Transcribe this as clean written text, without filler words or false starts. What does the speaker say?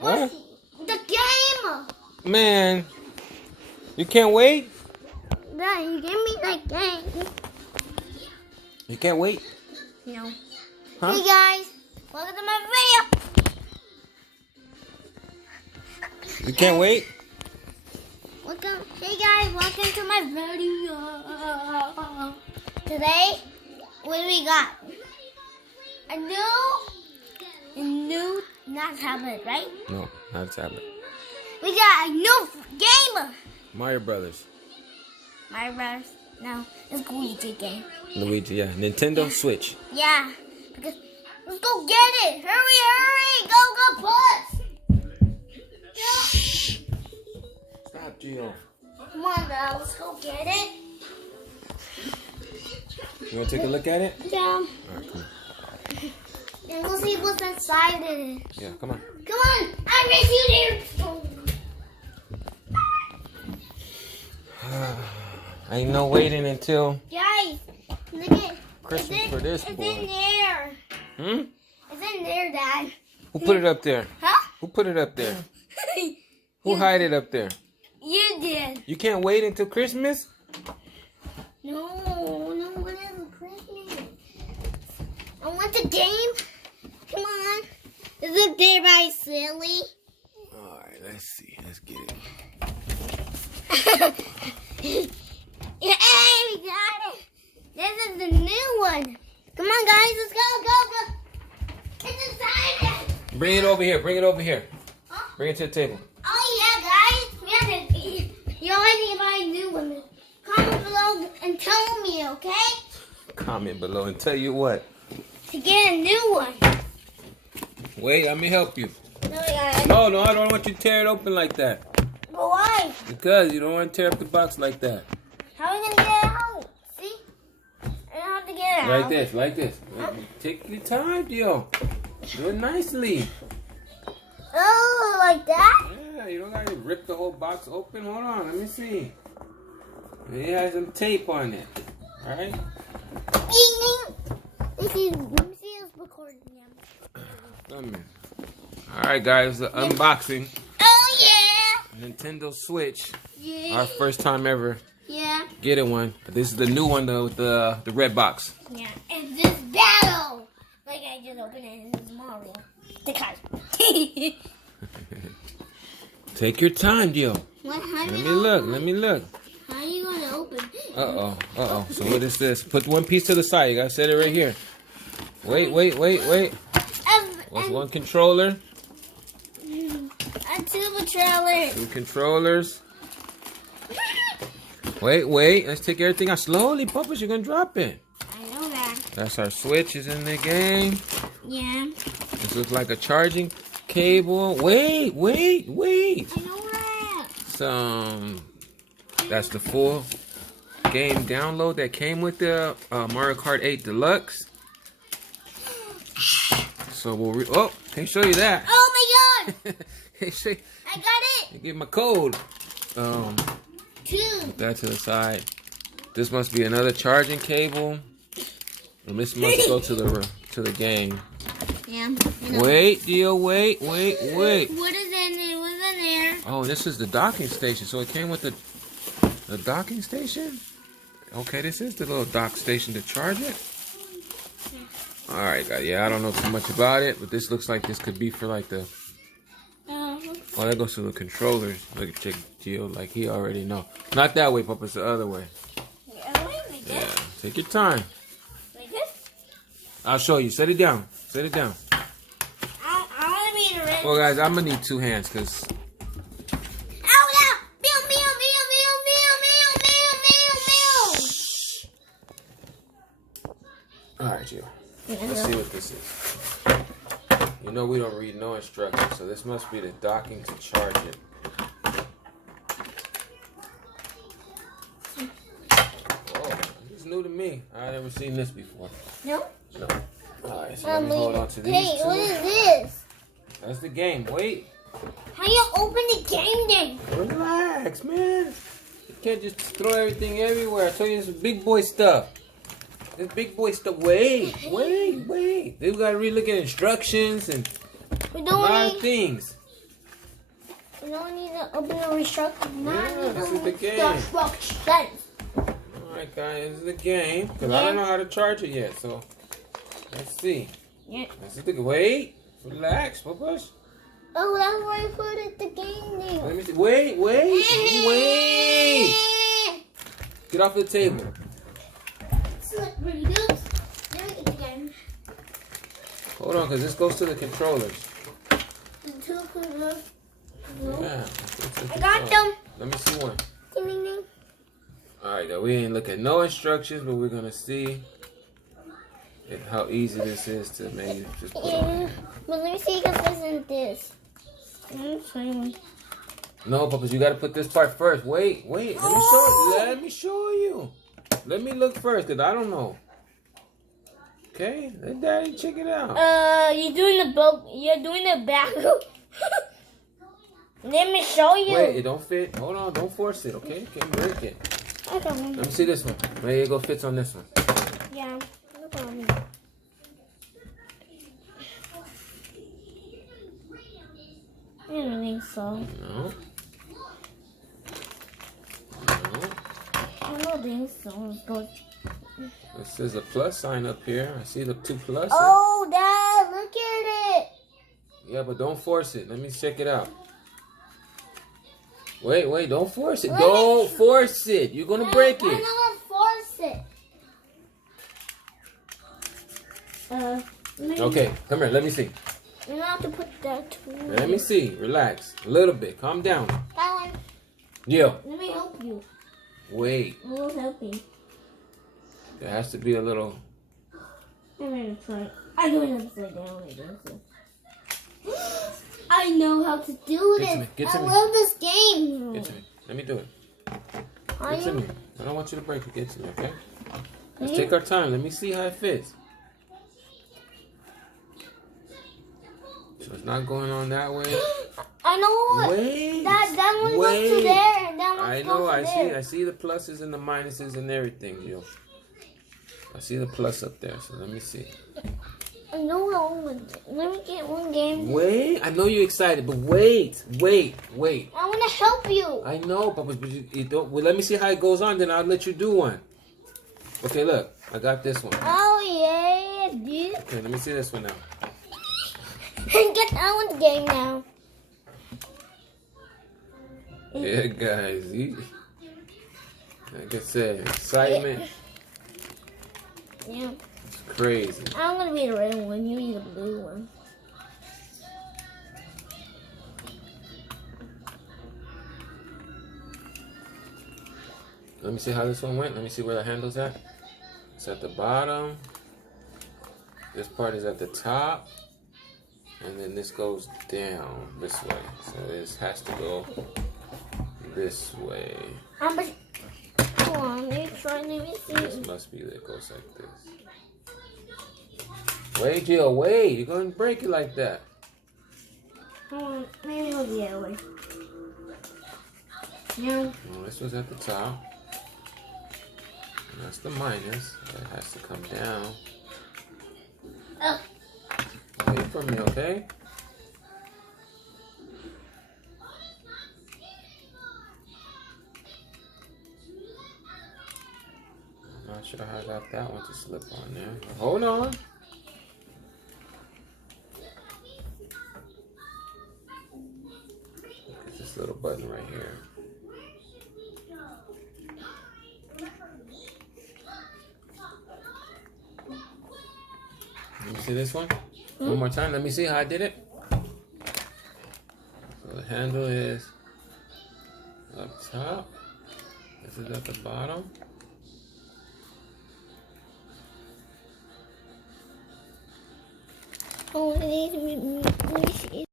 What? The game. Man, you can't wait? Dad, you give me the game. You can't wait? No. Huh? Hey guys, welcome to my video. You can't wait? Welcome. Hey guys, welcome to my video. Today, what do we got? A new, not tablet, right? No, not a tablet. We got a new game. Mario Brothers. My brothers. No, it's Luigi game. Luigi, yeah. Nintendo Switch. Yeah, because let's go get it. Hurry, go, push. Stop, Gio. Come on, now, let's go get it. You want to take a look at it? Yeah. All right, come on. And we'll see what's inside it. Yeah, come on. Come on, I race you there. Ain't no waiting until Guys, look at Christmas for this It's boy. in there. Hmm? It's in there, Dad. Who put it up there? Huh? Who put it up there? Who hide it up there? You did. You can't wait until Christmas? No, what is Christmas? I want the game. Come on. Is it there by silly? All right, let's see. Let's get it. Yeah, we got it. This is the new one. Come on, guys. Let's go. It's inside it. Bring it over here. Bring it over here. Huh? Bring it to the table. Oh, yeah, guys. We have to, you always need to buy a new one. Comment below and tell me, okay? Comment below and tell you what. To get a new one. Wait, let me help you. No, guys. No, I don't want you to tear it open like that. But why? Because you don't want to tear up the box like that. How are we going to get it out? See? I don't have to get it out. Like this. Huh? Take your time, Dio. Do it nicely. Oh, like that? Yeah, you don't gotta rip the whole box open. Hold on, let me see. It has some tape on it. Alright? Let me see us recording them. Come here. Alright, guys, the unboxing. Oh, yeah. Nintendo Switch. Yeah. Our first time ever Yeah. getting one. This is the new one, though, with the red box. Yeah. And this battle. Like I just opened it and it's Mario. The card. Take your time, Dio. What? How Let me look. How are you going to open? Uh-oh. So what is this? Put one piece to the side. You gotta set it right here. Wait. What's one controller? A tuba trailer. Two controllers. Wait. Let's take everything out slowly, Puppets. You're gonna drop it. I know that. That's our Switch is in the game. Yeah. This looks like a charging cable. Wait. I know that. That's the full game download that came with the Mario Kart 8 Deluxe. So can't show you that. Oh my god. Can't show you. I got it. Give my code. Two. Put that to the side. This must be another charging cable. And this must go to the game. Yeah. Wait, Dio, wait. What is in it? What's in there? Oh, this is the docking station. So it came with the docking station? Okay, this is the little dock station to charge it. Alright, guys. Yeah, I don't know too much about it, but this looks like this could be for like the... Oh, that goes to the controllers. Look at Gio, like he already know. Not that way, Papa. It's the other way. Yeah, take your time. Like this? I'll show you. Set it down. I want to be the red. Well, guys, I'm gonna need two hands because. Ow, no! Meow. All right, Gio. Let's see what this is. You know we don't read no instructions, so this must be the docking to charge it. Oh, this is new to me. I've never seen this before. No? No. All right, so let me hold on to these Hey, two. what is this? That's the game. Wait. How you open the game then? Relax, man. You can't just throw everything everywhere. I told you this is big boy stuff. This big boy stuff. Wait. They gotta relook at instructions and We a don't lot need... of things. You don't need to open the instructions. Yeah, this is the game. Instructions. Alright guys, this is the game. Because I don't know how to charge it yet, so let's see. Yeah. This is the wait. Relax, Pupush. Oh, that's why I put it the game name. Let me see. Wait. Get off the table. Slippery goose. There we go again. Hold on, because this goes to the controllers. The two controllers. Yeah. I got them. Let me see one. Ding, ding, ding. Alright, we ain't look at no instructions, but we're going to see how easy this is to maybe just put on. But let me see because this isn't this. No, Puppets, you got to put this part first. Wait. Let me show you. Let me look first, because I don't know. Okay? Let Daddy check it out. You're doing the boat. You're doing the back. Let me show you. Wait, it don't fit. Hold on, don't force it, okay? Can't break it. Okay. Let me see this one. Maybe it go fits on this one. Yeah, no problem. I don't think so. No. I don't think so. But... This is a plus sign up here. I see the 2 pluses. Oh, Dad, look at it. Yeah, but don't force it. Let me check it out. Wait, don't force it. Let Don't force it. You're going to break I'm it. not gonna force it. Okay, come here. Let me see. You don't have to put that too. Let me see. Relax. A little bit. Calm down. That one. Yo. Let me help you. Wait. I will help you. There has to be a little... I'm gonna try. I do it upside down. I know how to do Get this. to me, get to I me. love this game. Get to me. Let me do it. Are Get to you? me. I don't want you to break it. Get to me, okay? Let's take our time. Let me see how it fits. So it's not going on that way. I know. Wait. That one goes to there, and that one I goes know. to there. I see the pluses and the minuses and everything, yo. I see the plus up there. So let me see. I know. Let me get one game. Wait. I know you're excited, but wait. I want to help you. I know, Papa, but you don't. Well, let me see how it goes on. Then I'll let you do one. Okay, look. I got this one. Oh yeah, dude. Okay, let me see this one now. Get that one's game now. Yeah, guys. Like I said, excitement. Yeah. It's crazy. I'm gonna be the red one. You be the blue one. Let me see how this one went. Let me see where the handle's at. It's at the bottom. This part is at the top. And then this goes down this way. So this has to go this way. Come on, let me try. Let me see. This must be that it goes like this. Wait, Jill, wait. You're going to break it like that. Hold on, maybe it'll be that way. No. Well, this was at the top. And that's the minus. It has to come down. Oh. Wait for me, okay? I'm not sure how I got that one to slip on there. Hold on. Look at this little button right here. Let me see this one. One more time. Let me see how I did it. So the handle is up top. This is at the bottom. Oh, let me see.